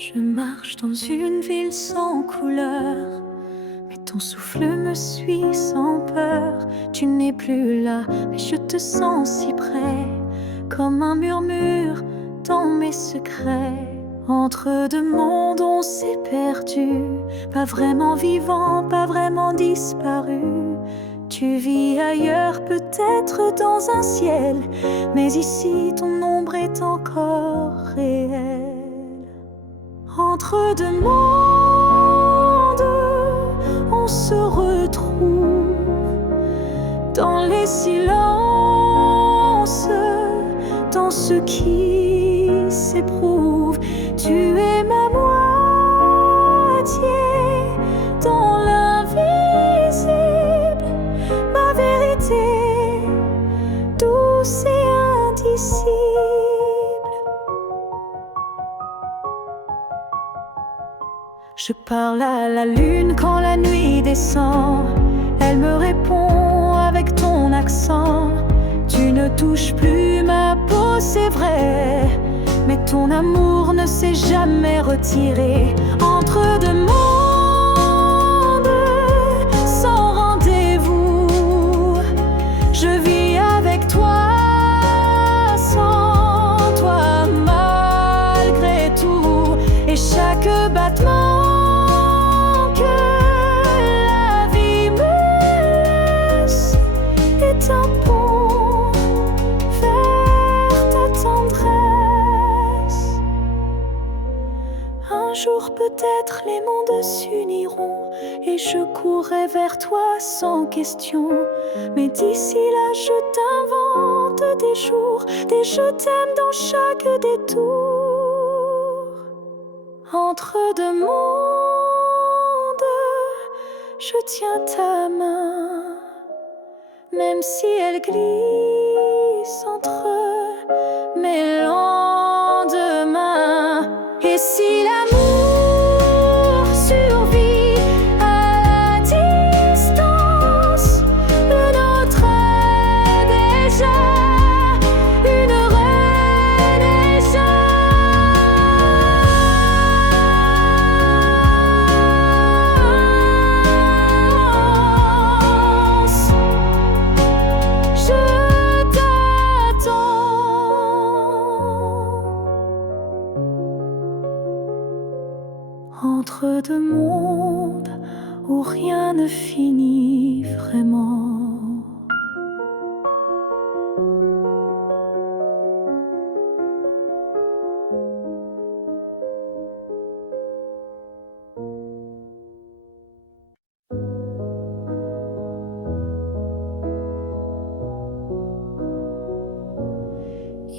Je marche dans une ville sans couleur, mais ton souffle me suit sans peur. Tu n'es plus là, mais je te sens si près, comme un murmure dans mes secrets. Entre deux mondes on s'est perdu, pas vraiment vivant, pas vraiment disparu. Tu vis ailleurs, peut-être dans un ciel, mais ici ton ombre est encore réelle. Entre deux mondes, on se retrouve dans les silences, dans ce qui s'éprouve. Tu es ma moitié dans l'invisible, ma vérité douce et indicible. Je parle à la lune quand la nuit descend. Elle me répond avec ton accent. Tu ne touches plus ma peau, c'est vrai, mais ton amour ne s'est jamais retiré. Entre deux mondes, sans rendez-vous, je vis avec toi, sans toi, malgré tout. Et chaque battement un pont vers ta tendresse. Un jour peut-être les mondes s'uniront et je courrai vers toi sans question. Mais d'ici là je t'invente des jours, des je t'aime dans chaque détour. Entre deux mondes, je tiens ta main, même si elle glisse entre mes lendemains. Et si l'amour survit à la distance, le nôtre est déjà une renaissance. Entre deux mondes où rien ne finit vraiment.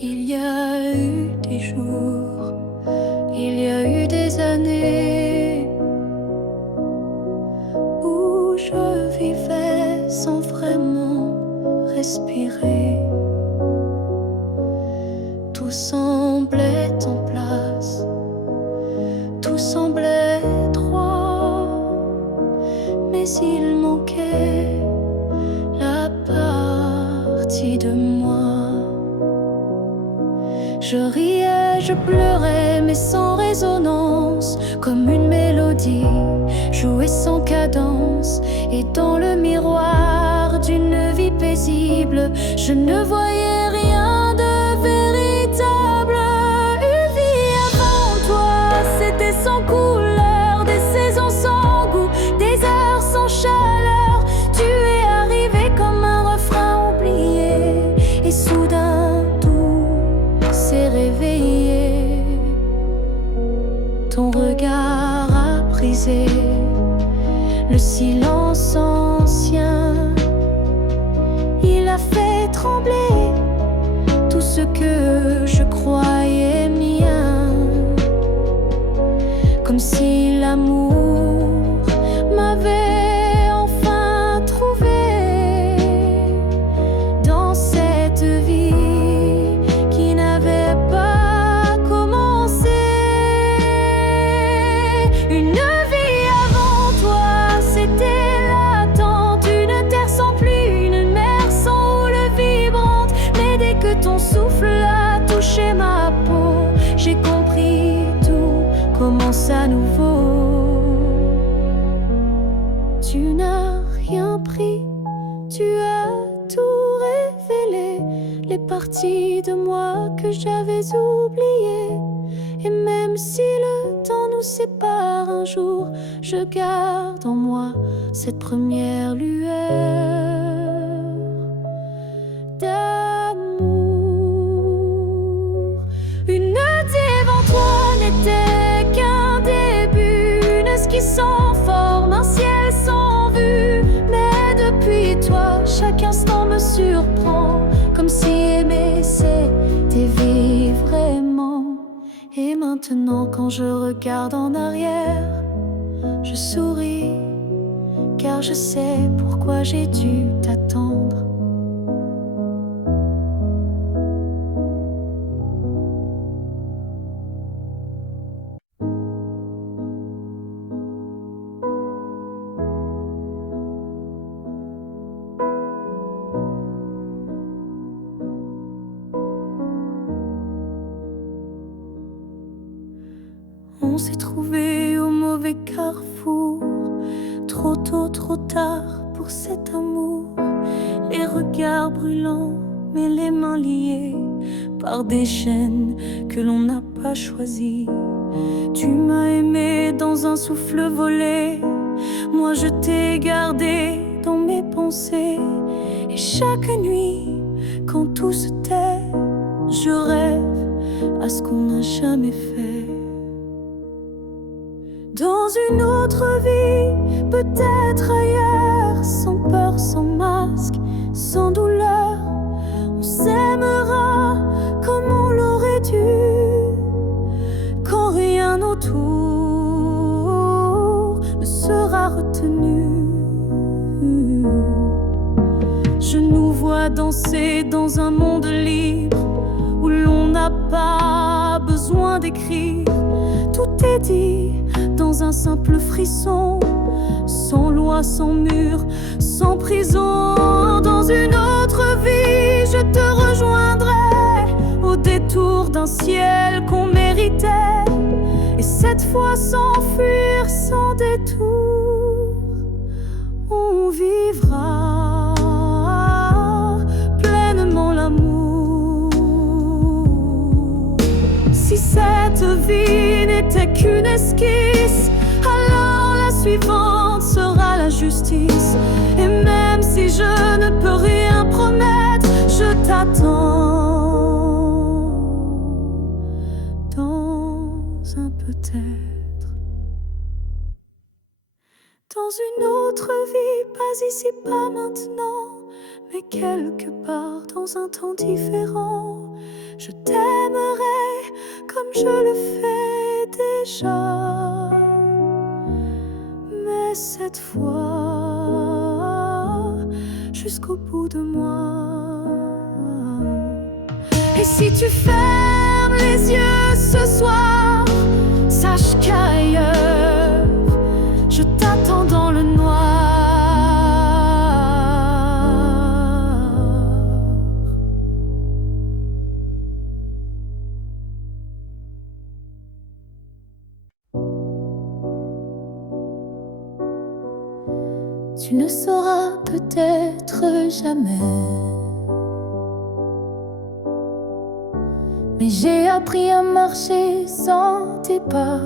Il y a eu des jours, il y a eu des années où je vivais sans vraiment respirer. Tout semblait en place, tout semblait droit, mais il manquait la partie de moi. Je riais, je pleurais, mais sans résonance, comme une mélodie jouée sans cadence. Et dans le miroir d'une vie paisible, je ne voyais rien de véritable. Une vie avant toi, c'était sans couleur, des saisons sans goût, des heures sans chaleur. Tu es arrivé comme un refrain oublié, et soudain réveillé. Ton regard a brisé le silence ancien. Il a fait trembler tout ce que je croyais mien, comme si l'amour m'avait enfin trouvé dans cette vie qui n'avait pas commencé. Une vie avant toi, c'était l'attente, une terre sans pluie, une mer sans houle vibrante. Mais dès que ton souffle a touché ma peau, j'ai compris tout, commence à nouveau. Tu n'as rien pris, tu as tout révélé, les parties de moi que j'avais oubliées. Et même si le temps nous sépare un jour, je garde en moi cette première lueur d'amour. Une nuit devant toi n'était qu'un début, une esquisse sans forme, un ciel sans vue. Mais depuis toi, chaque instant me surprend, comme si aimer c'était vivre vraiment. Et maintenant quand je regarde en arrière, je souris, car je sais pourquoi j'ai dû t'attendre. On s'est trouvé au mauvais carrefour, trop tôt, trop tard pour cet amour. Les regards brûlants, mais les mains liées par des chaînes que l'on n'a pas choisies. Tu m'as aimé dans un souffle volé, moi je t'ai gardé dans mes pensées. Et chaque nuit, quand tout se tait, je rêve à ce qu'on n'a jamais fait. Dans une autre vie, peut-être ailleurs, sans peur, sans masque, sans douleur, on s'aimera comme on l'aurait dû, quand rien autour ne sera retenu. Je nous vois danser dans un monde libre, où l'on n'a pas besoin d'écrire. Tout est dit dans un simple frisson, sans loi, sans mur, sans prison. Dans une autre vie, je te rejoindrai au détour d'un ciel qu'on méritait. Et cette fois sans fuir, sans détour, on vivra pleinement l'amour. Si cette vie n'était qu'une esquisse, alors la suivante sera la justice. Et même si je ne peux rien promettre, je t'attends dans un peut-être. Dans une autre vie, pas ici, pas maintenant, mais quelque part dans un temps différent. Je t'aimerai comme je le fais déjà, mais cette fois jusqu'au bout de moi. Et si tu fermes les yeux ce soir, sache qu'ailleurs je t'attends dans le noir. Tu ne sauras peut-être jamais, mais j'ai appris à marcher sans tes pas.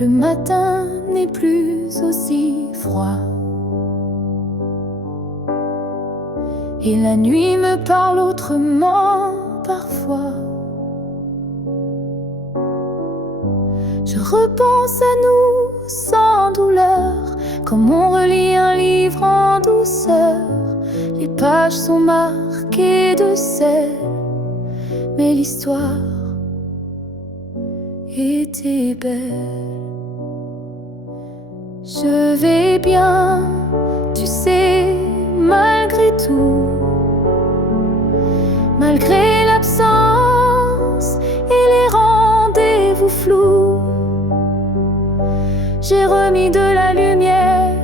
Le matin n'est plus aussi froid, et la nuit me parle autrement parfois. Je repense à nous sans douleur, comme on relit un livre en douceur. Les pages sont marquées de sel, mais l'histoire était belle. Je vais bien, tu sais, malgré tout, malgré l'absence et les rendez-vous flous. J'ai remis de la lumière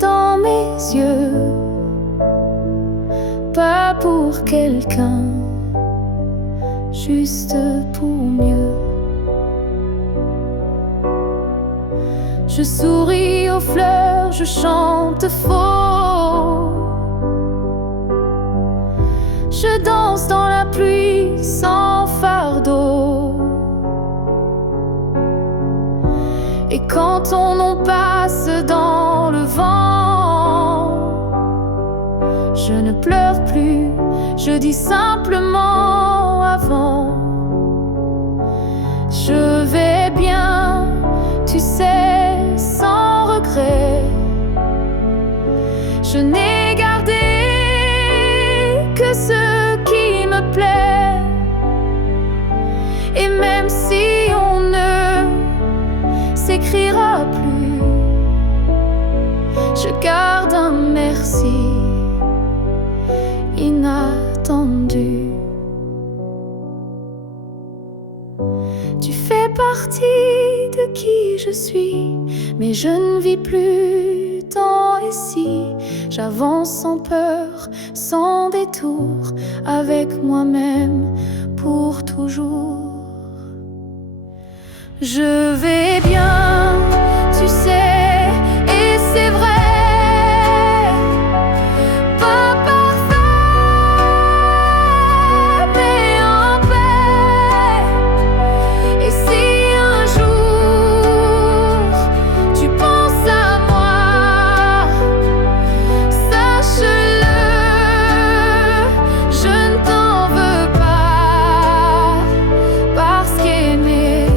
dans mes yeux, pas pour quelqu'un, juste pour mieux. Je souris aux fleurs, je chante faux. Je danse dans la pluie sans fardeau. Et quand ton nom passe dans le vent, je ne pleure plus, je dis simplement avant. Je vais bien, tu sais, sans regret. Je n'ai gardé que ce qui me plaît. Et même si on ne s'écrira plus, je garde un merci inattendu. Tu fais partie de qui je suis, mais je ne vis plus tant ici. J'avance sans peur, sans détour, avec moi-même pour toujours. Je vais bien, tu sais, et c'est vrai. Pas parfait, mais en paix. Et si un jour tu penses à moi, sache-le, je ne t'en veux pas. Parce qu'aimer,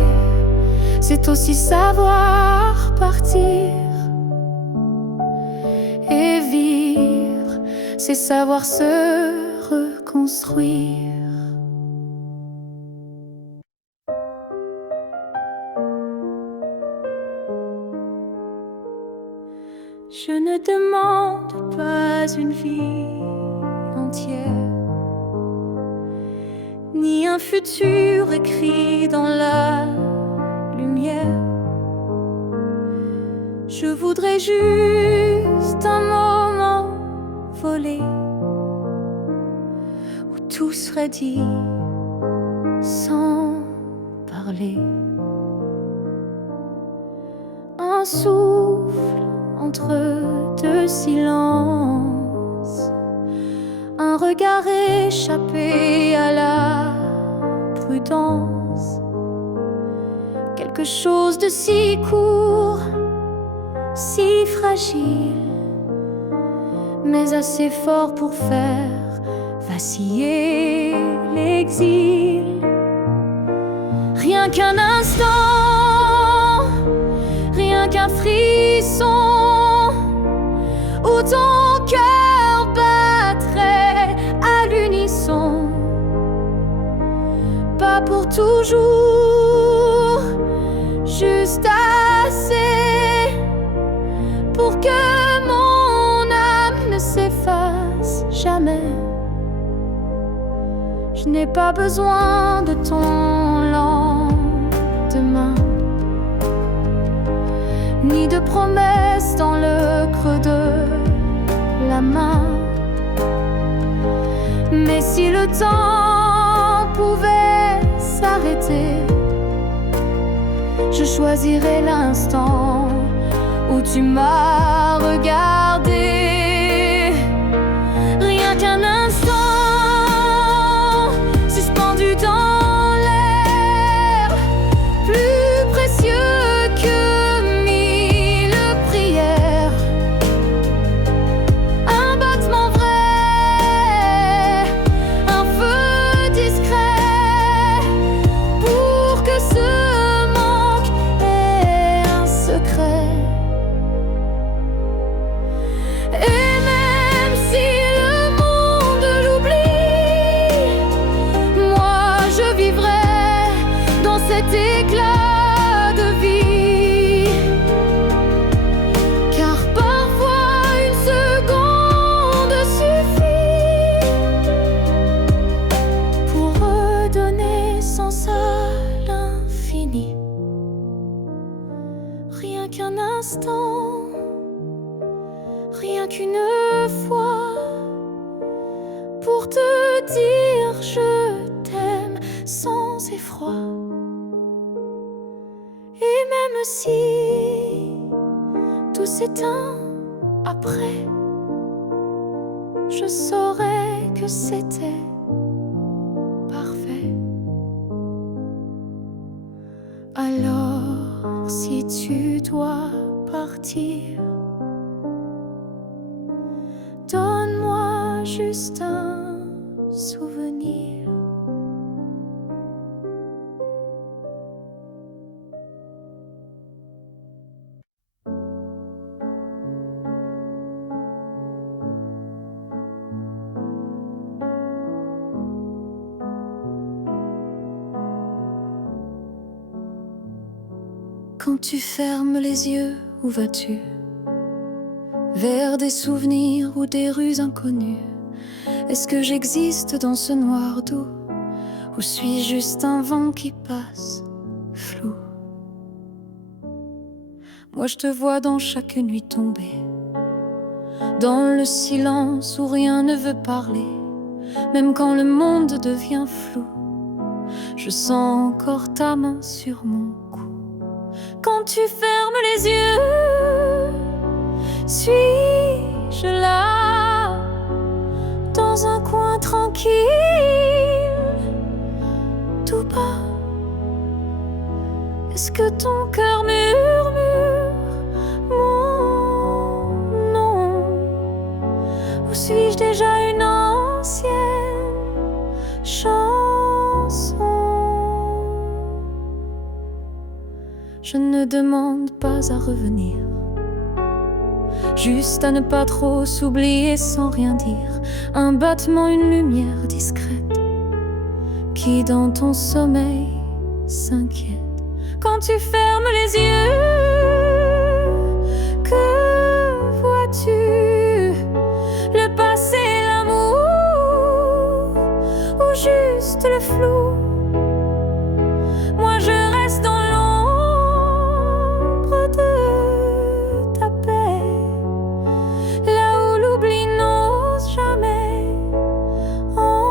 c'est aussi savoir partir. Et vivre, c'est savoir se reconstruire. Je ne demande pas une vie entière, ni un futur écrit dans la lumière. Je voudrais juste un moment volé où tout serait dit sans parler. Un souffle entre deux silences, un regard échappé à la prudence. Quelque chose de si court, si fragile, mais assez fort pour faire vaciller l'exil. Rien qu'un instant, rien qu'un frisson, où ton cœur battrait à l'unisson. Pas pour toujours, juste assez pour que mon âme ne s'efface jamais. Je n'ai pas besoin de ton lendemain, ni de promesses dans le creux de la main. Mais si le temps pouvait s'arrêter, je choisirais l'instant où tu m'as regardé. Rien qu'un instant, suspendu dans l'air, plus précieux que mille prières. Un battement vrai, un feu discret, pour que ce manque ait un secret. Et même si le monde l'oublie, moi je vivrai dans cet éclat de vie. Car parfois une seconde suffit pour redonner sens à l'infini. Rien qu'un instant, rien qu'une fois, pour te dire je t'aime sans effroi. Et même si tout s'éteint après, je saurais que c'était parfait. Alors, si tu dois partir, donne-moi juste un souvenir. Quand tu fermes les yeux, où vas-tu? Vers des souvenirs ou des rues inconnues? Est-ce que j'existe dans ce noir doux, ou suis-je juste un vent qui passe, flou? Moi je te vois dans chaque nuit tombée, dans le silence où rien ne veut parler. Même quand le monde devient flou, je sens encore ta main sur mon cou. Quand tu fermes les yeux, suis-je là, dans un coin tranquille, tout bas? Est-ce que ton cœur murmure mon nom, ou suis-je déjà une ancienne chanson? Je ne demande pas à revenir, juste à ne pas trop s'oublier sans rien dire. Un battement, une lumière discrète qui dans ton sommeil s'inquiète. Quand tu fermes les yeux, que vois-tu? Le passé, l'amour, ou juste le flou? Moi je reste dans l'ombre de ta paix, là où l'oubli n'ose jamais entrer.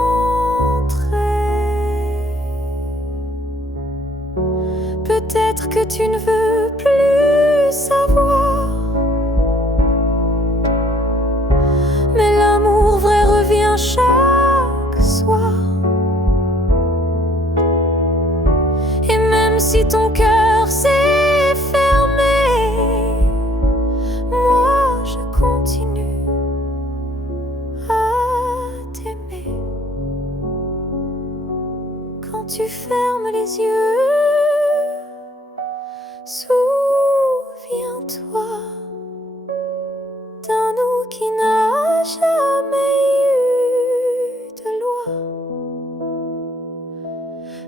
Peut-être que tu ne veux plus savoir, mais l'amour vrai revient chaque soir. Et même si ton cœur s'est fermé, moi je continue à t'aimer. Quand tu fermes les yeux, souviens-toi d'un nous qui n'a jamais eu de loi.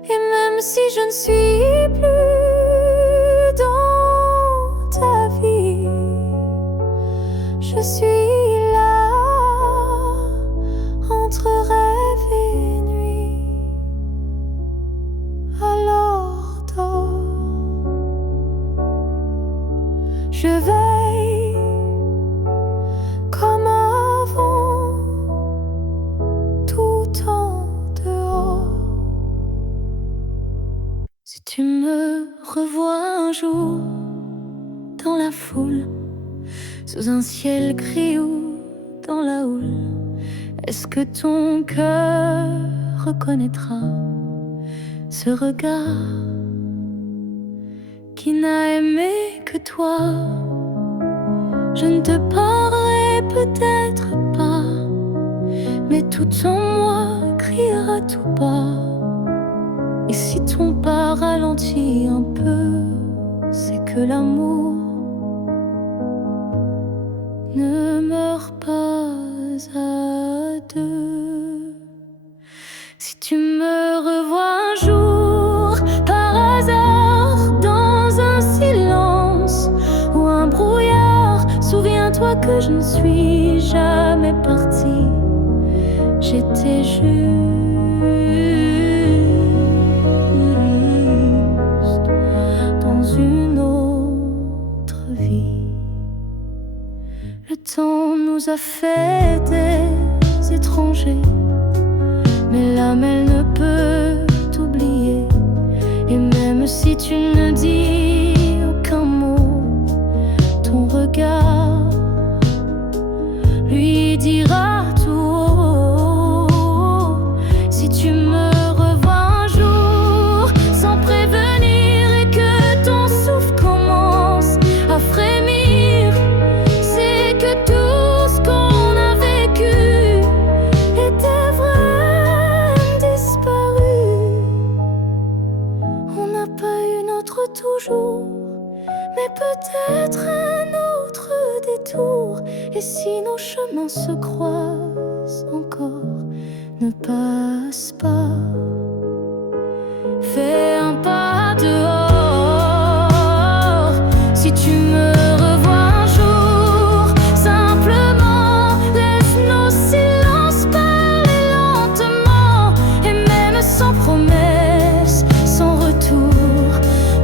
Et même si je ne suis plus dans ta vie, je suis là entre rêve et nuit. Alors dors, je veille comme avant, tout en dehors. Si tu me revois un jour dans la foule, sous un ciel gris ou dans la houle, est-ce que ton cœur reconnaîtra ce regard qui n'a aimé que toi? Je ne te parlerai peut-être pas, mais tout en moi criera tout bas. Et si ton pas ralentit un peu, c'est que l'amour ne meurt pas à deux. Si tu me revois un jour par hasard dans un silence ou un brouillard, souviens-toi que je ne suis jamais partie. J'étais juste dans une autre vie. Le temps nous a fait des étrangers, mais l'âme elle ne peut t'oublier. si tu ne dis aucun mot, ton regard lui dira tout haut. Si tu me revois un jour sans prévenir et que ton souffle commence à frémir, c'est que tout ce qu'on a vécu était vrai, disparu. On n'a pas eu notre toujours, mais peut-être un autre détour. Et si nos chemins se croisent encore, ne passe pas. Fais un pas dehors. Si tu me revois un jour, simplement laisse nos silences parler lentement. Et même sans promesse, sans retour,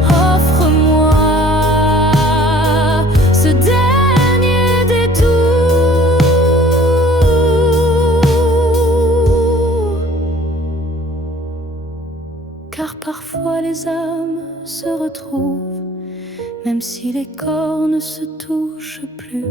offre-moi ce dernier détour. Car parfois les âmes se retrouvent, même si les corps ne se touchent plus.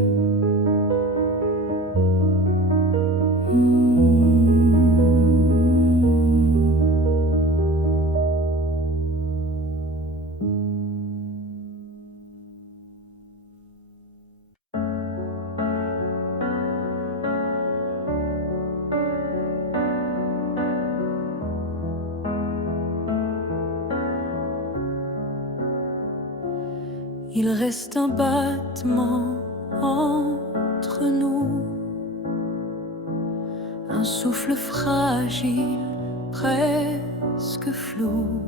Il reste un battement entre nous, un souffle fragile, presque flou.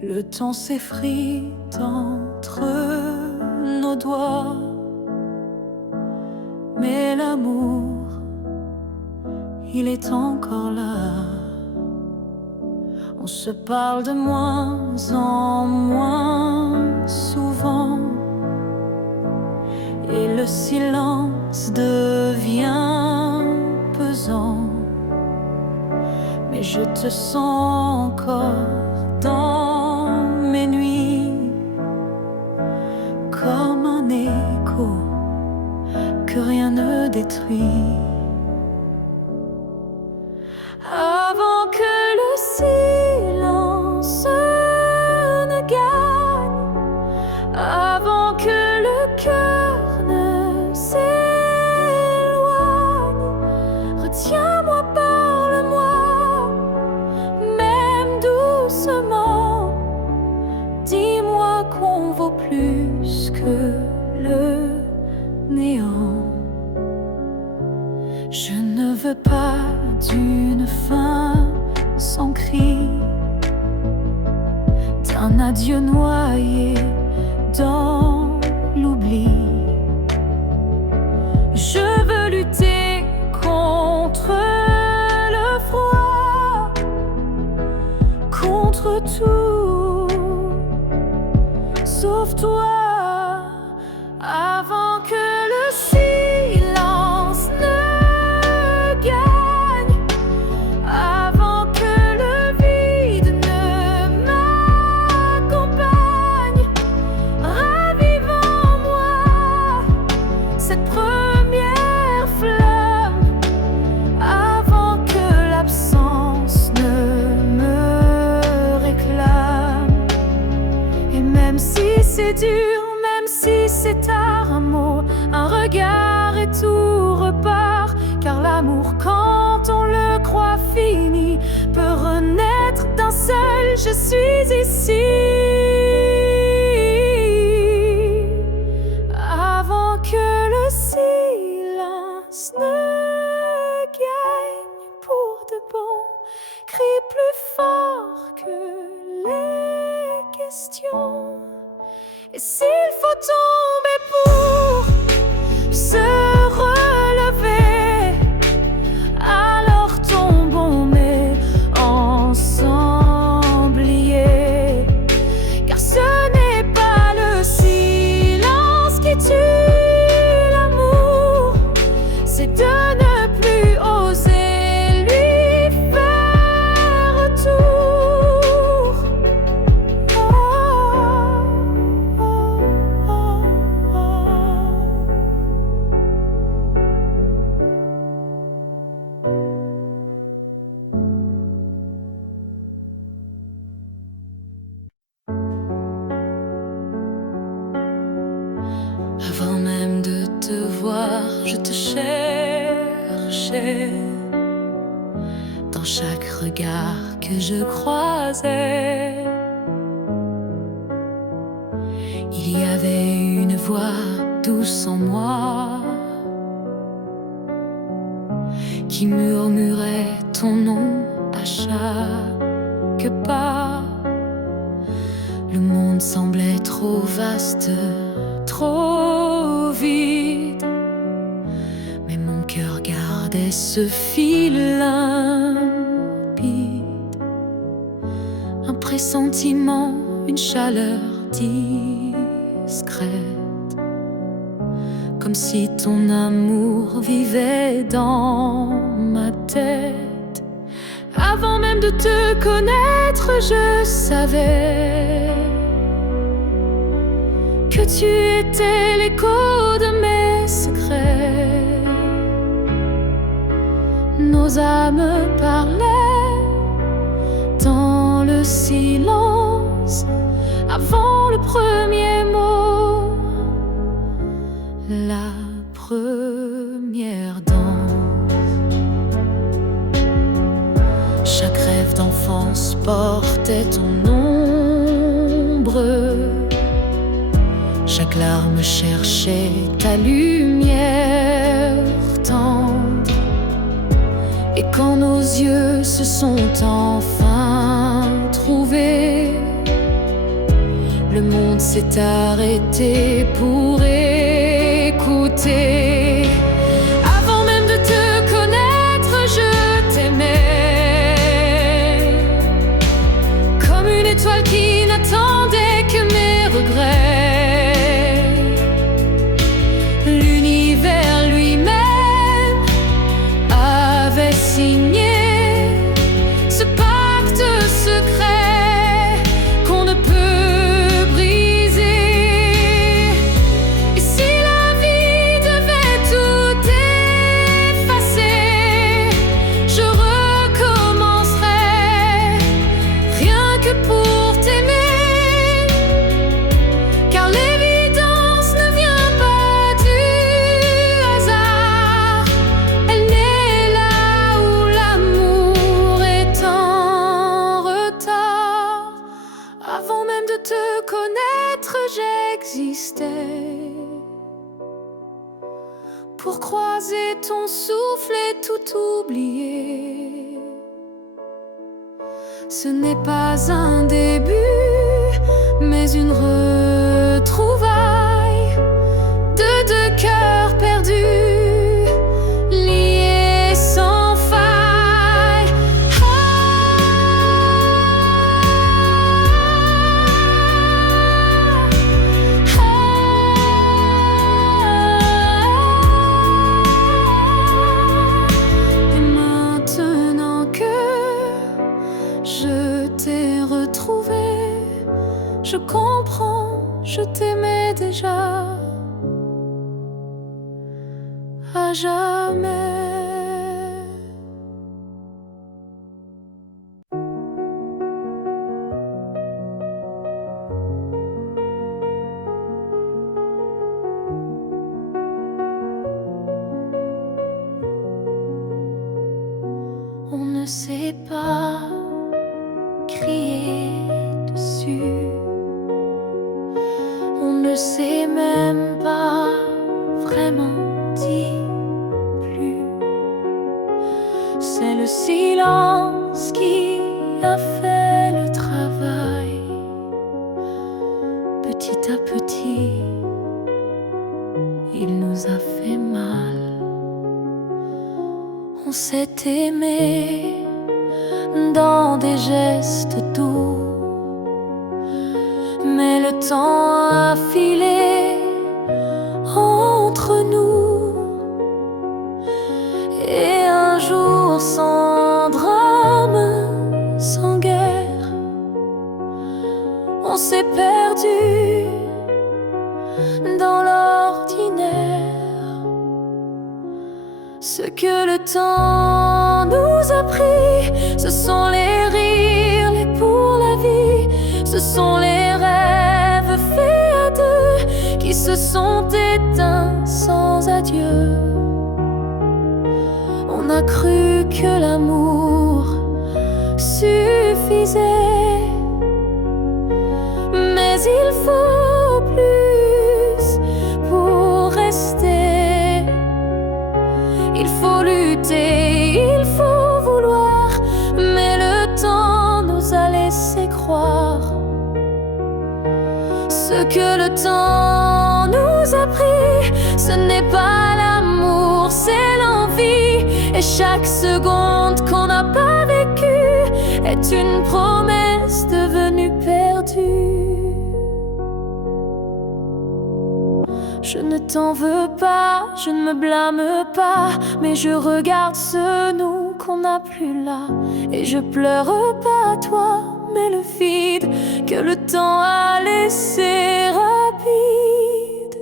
Le temps s'effrite entre nos doigts, mais l'amour, il est encore là. On se parle de moins en moins souvent, et le silence devient pesant. Mais je te sens encore dans mes nuits, comme un écho que rien ne détruit. Avant que le silence ne gagne, avant que le cœur ne s'éloigne, retiens-moi, parle-moi, même doucement. Dis-moi qu'on vaut plus que le néant. Je ne veux pas d'une fin sans cri, d'un adieu noyé dans l'oubli. Je veux lutter contre le froid, contre tout, sauf toi. Avant que le silence ne gagne, avant que le vide ne m'accompagne, ravive en moi cette première flamme, avant que l'absence ne me réclame. Et même si c'est dur, même si c'est tard, un mot, un regard et tout repart. Car l'amour, quand on le croit fini, peut renaître d'un seul je suis ici. Avant que le silence ne gagne pour de bon, crie plus fort que les questions. Et s'il faut tomber pour se relever, alors tombons, mais ensemble liés. Car ce n'est pas le silence qui tue l'amour, c'est de ne plus oser lui faire retour. je te cherchais dans chaque regard que je croisais. Il y avait une voix douce en moi qui murmurait ton nom à chaque pas. Le monde semblait trop vaste, trop vide, mais mon cœur gardait ce fil limpide. Un pressentiment, une chaleur discrète, comme si ton amour vivait dans ma tête. Avant même de te connaître, je savais que tu étais l'écho de mes secrets. Nos âmes parlaient dans le silence avant le premier mot, la première danse. Chaque rêve d'enfance portait ton ombre, chaque larme cherchait ta lumière tendre. Et quand nos yeux se sont enfin trouvés, le monde s'est arrêté pour écouter. Avant même de te connaître, je t'aimais comme une étoile qui n'attendait que mes regrets. L'univers lui-même avait signé ce pacte secret qu'on ne peut briser. Et si la vie devait tout effacer, je recommencerais rien que pour t'aimer, car l'évidence ne vient pas du hasard. Elle naît là où l'amour est en retard. Avant même de te connaître, j'existais pour croiser ton souffle et tout oublier. Ce n'est pas un début, mais une retrouvaille de deux cœurs perdus, liés sans faille. Et maintenant que je t'ai retrouvé, je comprends, je t'aimais déjà à jamais. On ne sait pas crier dessus, on ne sait même pas vraiment dire plus. C'est le silence qui a fait le travail. Petit à petit, il nous a fait mal. On s'est aimé dans des gestes doux, mais le temps a filé entre nous. Et un jour sans drame, sans guerre, on s'est perdu dans l'ordinaire. Ce que le temps nous a pris, ce sont les rires, les pour la vie. Ce sont les rêves faits à deux qui se sont éteints sans adieu. cru que l'amour suffisait, mais il faut plus pour rester. Il faut lutter, il faut vouloir, mais le temps nous a laissé croire ce que le temps nous a pris. Ce n'est pas l'amour, c'est l'envie. Et chaque seconde qu'on n'a pas vécue est une promesse devenue perdue. Je ne t'en veux pas, je ne me blâme pas, mais je regarde ce nous qu'on n'a plus là. Et je pleure pas à toi, mais le vide que le temps a laissé rapide.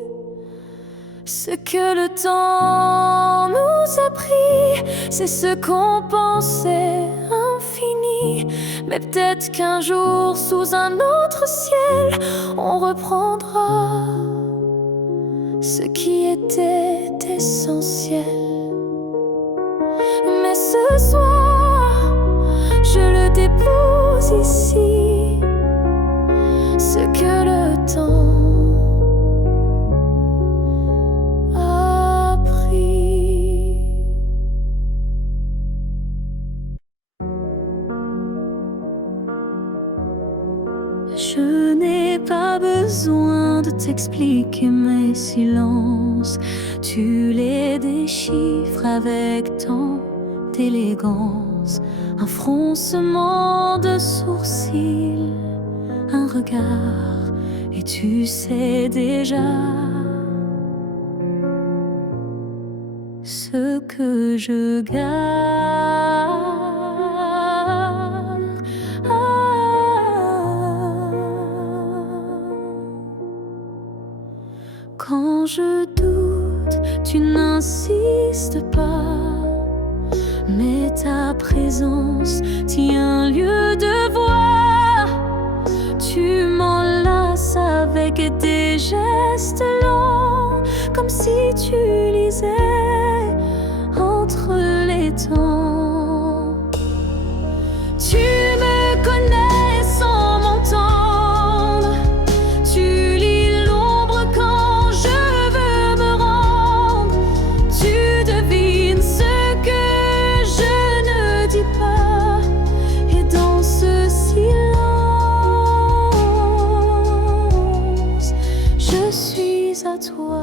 Ce que le temps nous a pris, c'est ce qu'on pensait infini. Mais peut-être qu'un jour, sous un autre ciel, on reprendra ce qui était essentiel. Mais ce soir, je le dépose ici, ce que le temps a pris. Je n'ai pas besoin de t'expliquer mes silences. Tu les déchiffres avec tant d'élégance. Un froncement de sourcils, un regard, et tu sais déjà ce que je garde. Quand je doute, tu n'insistes pas, mais ta présence tient lieu de voix. Tu m'enlaces avec des gestes lents, comme si tu lisais entre les temps. Tu me connais sans m'entendre, tu lis l'ombre quand je veux me rendre. Tu devines ce que je ne dis pas, et dans ce silence, je suis à toi.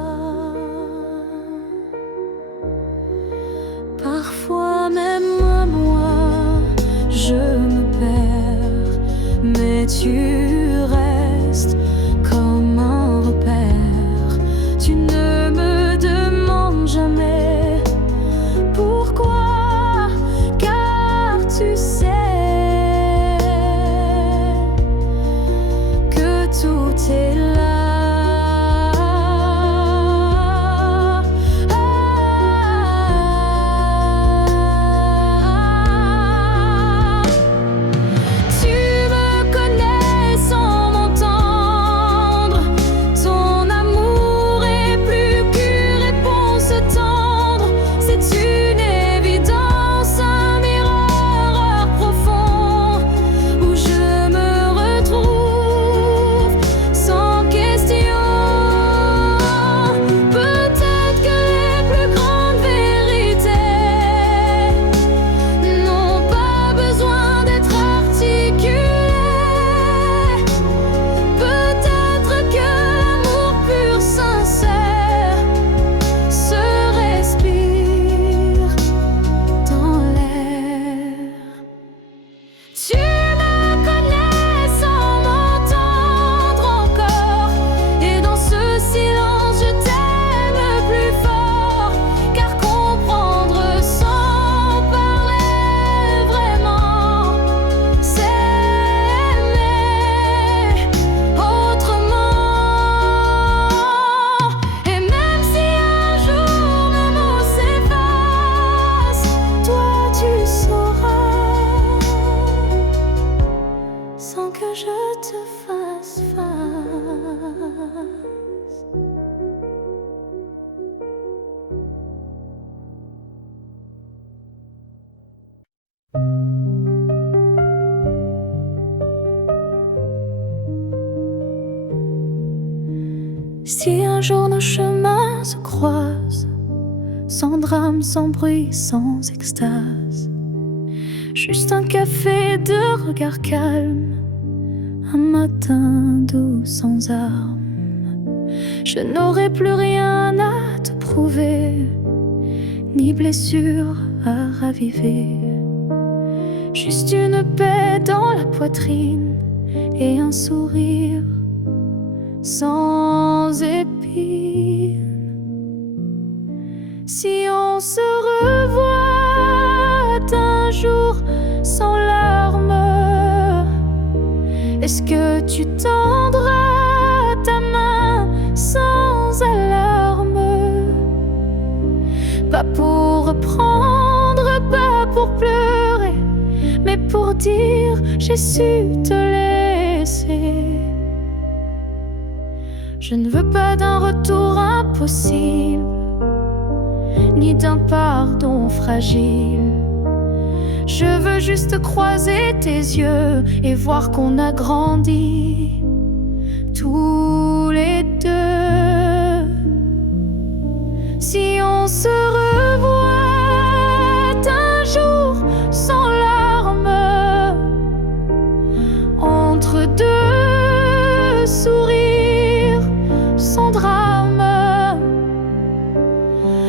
jour nos chemins se croisent, sans drame, sans bruit, sans extase. Juste un café de regard calme, un matin doux sans armes. Je n'aurai plus rien à te prouver, ni blessure à raviver. Juste une paix dans la poitrine et un sourire sans épines. Si on se revoit un jour sans larmes, est-ce que tu tendras ta main sans alarme? Pas pour reprendre, pas pour pleurer, mais pour dire j'ai su te laisser. Je ne veux pas d'un retour impossible, ni d'un pardon fragile. Je veux juste croiser tes yeux et voir qu'on a grandi tous les deux. Si on se revoit un jour sans larmes, entre deux sourires sans drame,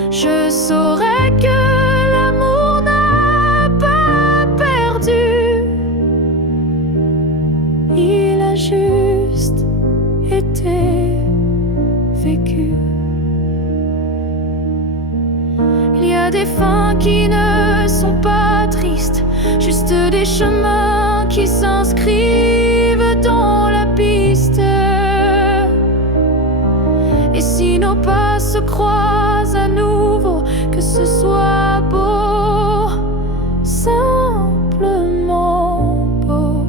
je saurais que l'amour n'a pas perdu. Il a juste été vécu. Il y a des fins qui ne sont pas tristes, juste des chemins qui s'inscrivent dans la piste. Et si nos pas se croisent à nouveau, que ce soit beau, simplement beau.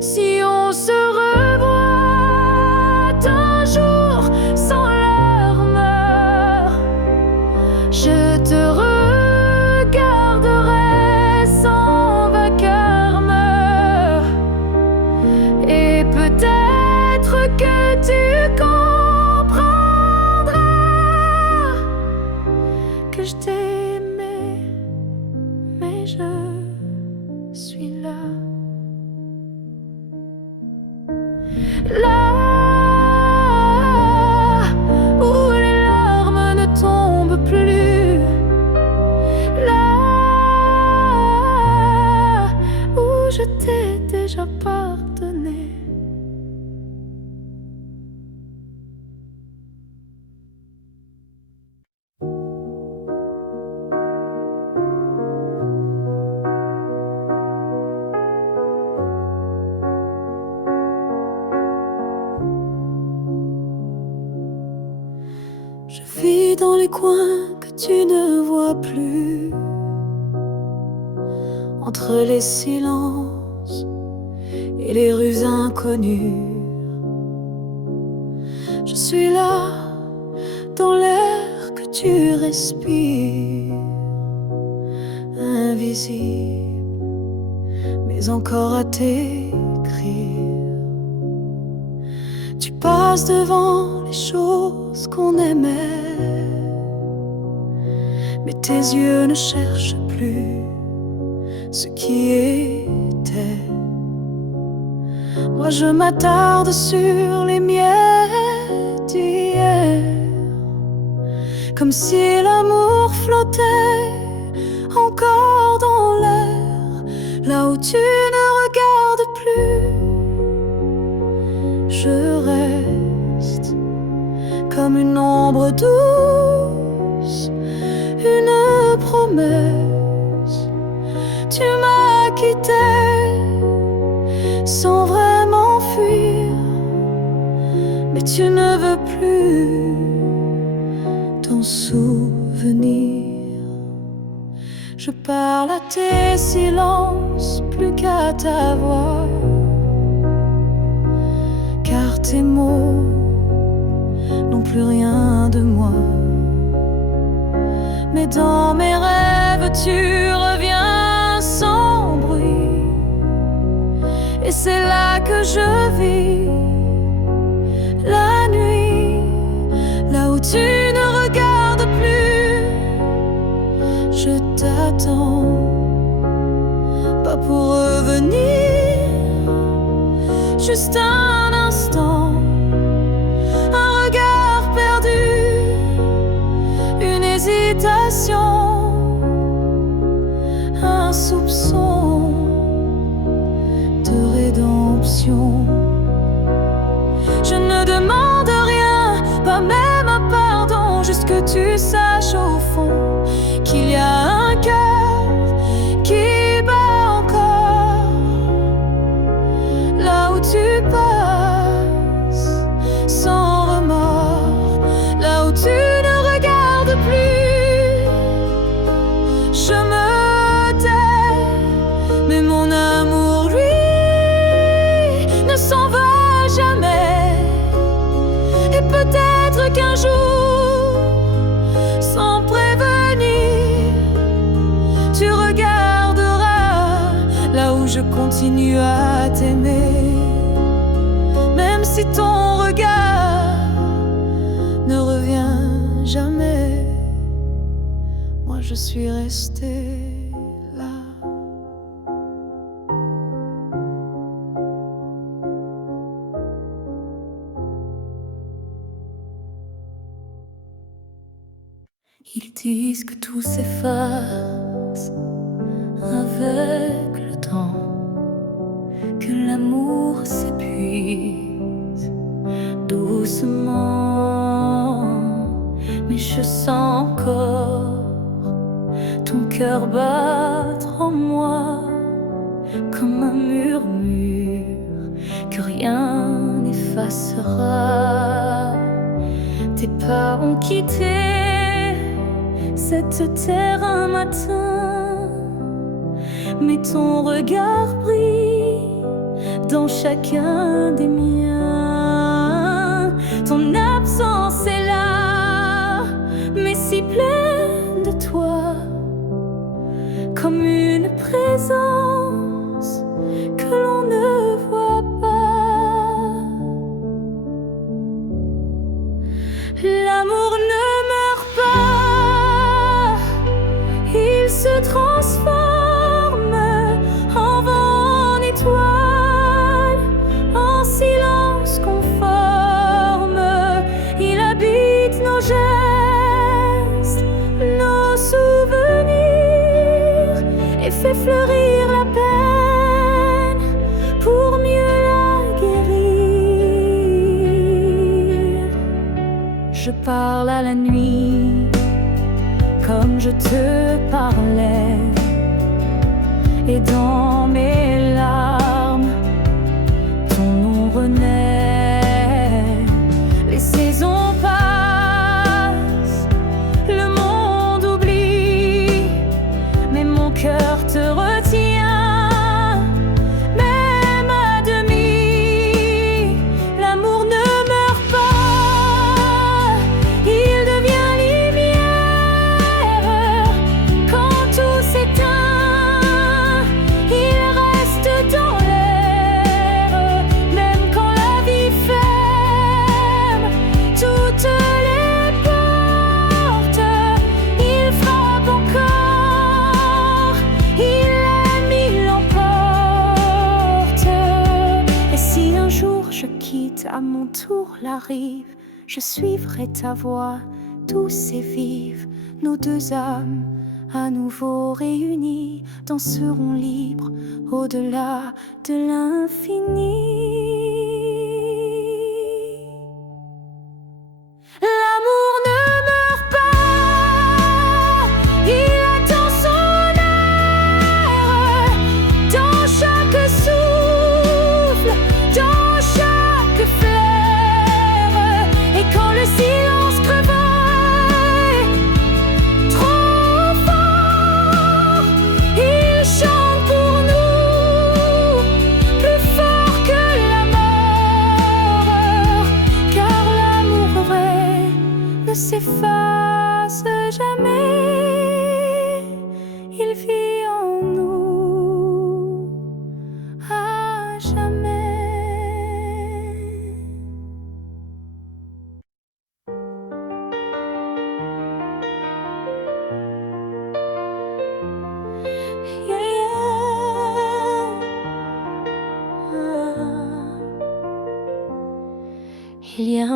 Si on se revoit un jour sans larmes, je te regarderai sans vacarme. Et peut-être que tu que je t'ai aimé, mais je suis là. Là où les larmes ne tombent plus, là où je t'ai déjà pardonné. Je vis dans les coins que tu ne vois plus, entre les silences et les rues inconnues. Je suis là, dans l'air que tu respires, invisible, mais encore à t'écrire. Tu passes devant les choses qu'on aimait, mais tes yeux ne cherchent plus ce qui était. Moi je m'attarde sur les miettes d'hier, comme si l'amour flottait encore dans l'air, là où tu ne regardes plus. Je reste comme une ombre douce, une promesse. Tu m'as quitté sans vraiment fuir, mais tu ne veux plus t'en souvenir. Je parle à tes silences plus qu'à ta voix, car tes mots n'ont plus rien de moi. Mais dans mes rêves tu reviens sans bruit, et c'est là que je vis la nuit. temps, pas pour revenir, juste un instant, un regard perdu, une hésitation, un soupçon de rédemption. Je ne demande rien, pas même un pardon, juste que tu saches au fond qu'il y a un cœur qui bat encore là où tu passes sans remords, là où tu ne regardes plus. Je me tais, mais mon amour, lui, ne s'en va jamais. Et peut-être qu'un jour, sans prévenir, tu regarderas là où je continue à t'aimer. Même si ton regard ne revient jamais, moi je suis restée là. Ils disent que tout s'efface avec le temps, que l'amour s'épuise doucement, mais je sens encore ton cœur battre en moi comme un murmure que rien n'effacera. Tes pas ont quitté cette terre un matin, mais ton regard brille dans chacun des miens. Ton absence est là, mais si pleine de toi, comme une présence que l'on ne voit pas. L'amour ne meurt pas, il se transforme en vent, en étoile, en silence conforme. Il habite nos gestes, nos souvenirs, et fait fleurir la peine pour mieux la guérir. Je parle à la nuit comme je te parlais, et dans mes larmes, ton nom renaît. Les saisons passent, le monde oublie, mais mon cœur te retient, même à demi. L'amour ne meurt pas, il devient lumière. Quand tout s'éteint, il reste dans l'air. Même quand la vie ferme toutes les portes, il frappe encore, il aime, il l'emporte. Et si un jour je quitte à mon tour la rive, je suivrai ta voix douce et vive. Nos deux âmes à nouveau réunies danseront libres au-delà de l'infini. L'amour ne meurt pas, il attend son heure. Dans chaque souffle, dans chaque fleur. Et quand le silence crevaille trop fort, il chante pour nous, plus fort que la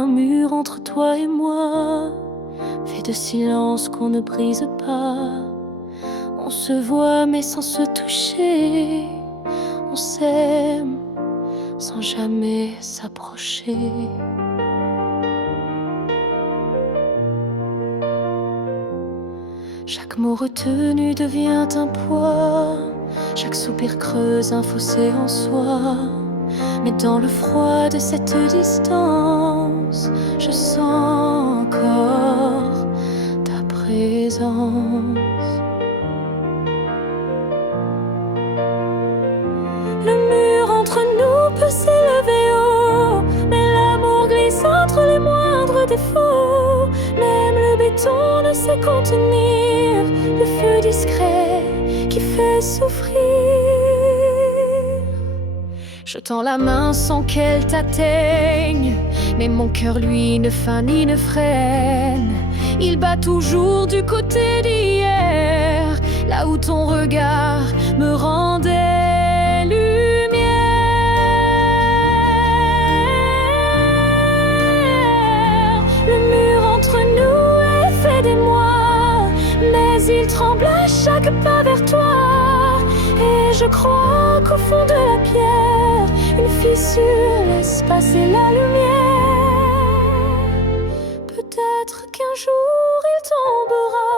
un mur entre toi et moi, fait de silence qu'on ne brise pas. On se voit mais sans se toucher, on s'aime sans jamais s'approcher. Chaque mot retenu devient un poids, chaque soupir creuse un fossé en soi. Mais dans le froid de cette distance, je sens encore ta présence. Le mur entre nous peut s'élever haut, mais l'amour glisse entre les moindres défauts. Même le béton ne sait contenir le feu discret qui fait souffrir. Je tends la main sans qu'elle t'atteigne, mais mon cœur lui ne feint ni ne freine. Il bat toujours du côté d'hier, là où ton regard me rendait lumière. Le mur entre nous est fait d'émoi, mais il tremble à chaque pas vers toi. Et je crois qu'au fond de la pierre, une fissure laisse passer la lumière. Peut-être qu'un jour il tombera,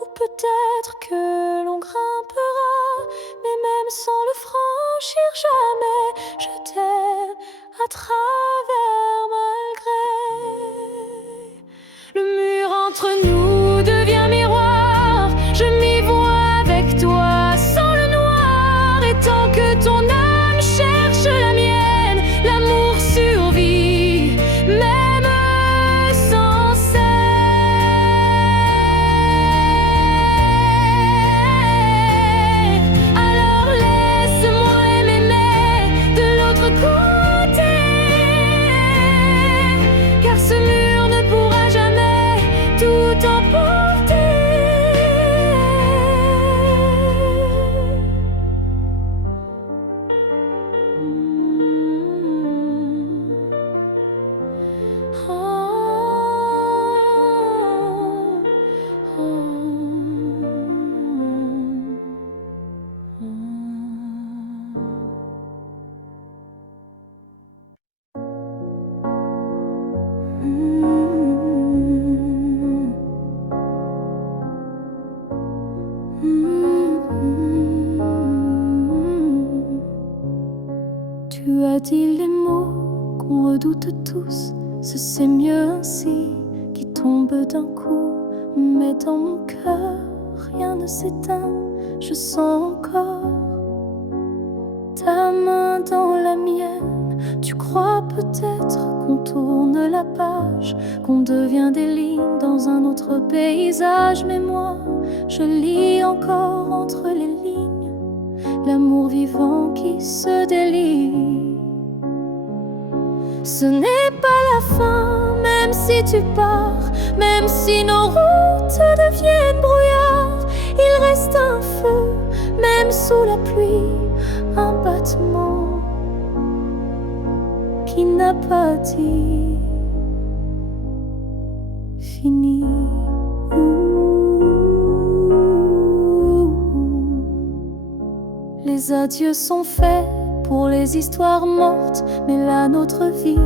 ou peut-être que l'on grimpera, mais même sans le franchir jamais, je t'aime à travers malgré. Le mur entre nous devient miroir, je m'y vois avec toi sans le noir. Et tant que ton âme cherche la mienne, l'amour survit, même sans cesse. Alors laisse-moi m'aimer de l'autre côté, car ce mur ne pourra jamais tout emporter. Tu as dit les mots qu'on redoute tous, c'est mieux ainsi, qui tombent d'un coup. Mais dans mon cœur, rien ne s'éteint, je sens encore ta main dans la mienne. Tu crois peut-être qu'on tourne la page, qu'on devient des lignes dans un autre paysage. Mais moi, je lis encore entre les lignes l'amour vivant qui se délie. Ce n'est pas la fin, même si tu pars, même si nos routes deviennent brouillard. Il reste un feu, même sous la pluie, un battement qui n'a pas dit fini. Les adieux sont faits pour les histoires mortes, mais la nôtre vibre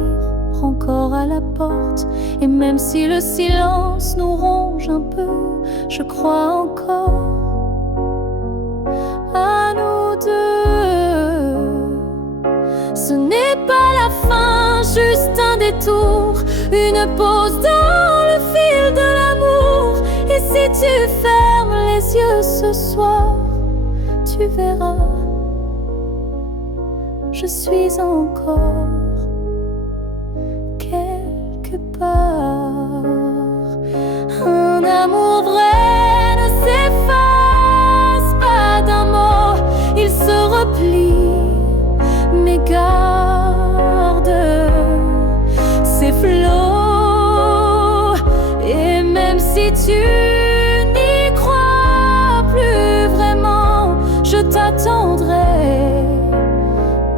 encore à la porte. Et même si le silence nous ronge un peu, je crois encore à nous deux. Ce n'est pas la fin, juste un détour, une pause dans le fil de l'amour. Et si tu fermes les yeux ce soir, tu verras, je suis encore quelque part. Un amour vrai ne s'efface pas d'un mot, il se replie, mais garde ses flots. Et même si tu n'y crois plus vraiment, je t'attendrai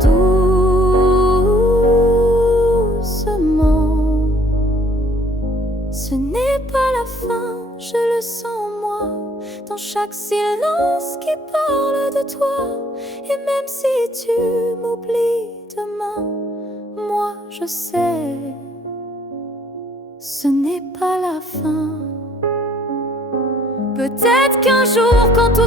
doucement dans chaque silence qui parle de toi. Et même si tu m'oublies demain, moi je sais, ce n'est pas la fin. Peut-être qu'un jour, quand tout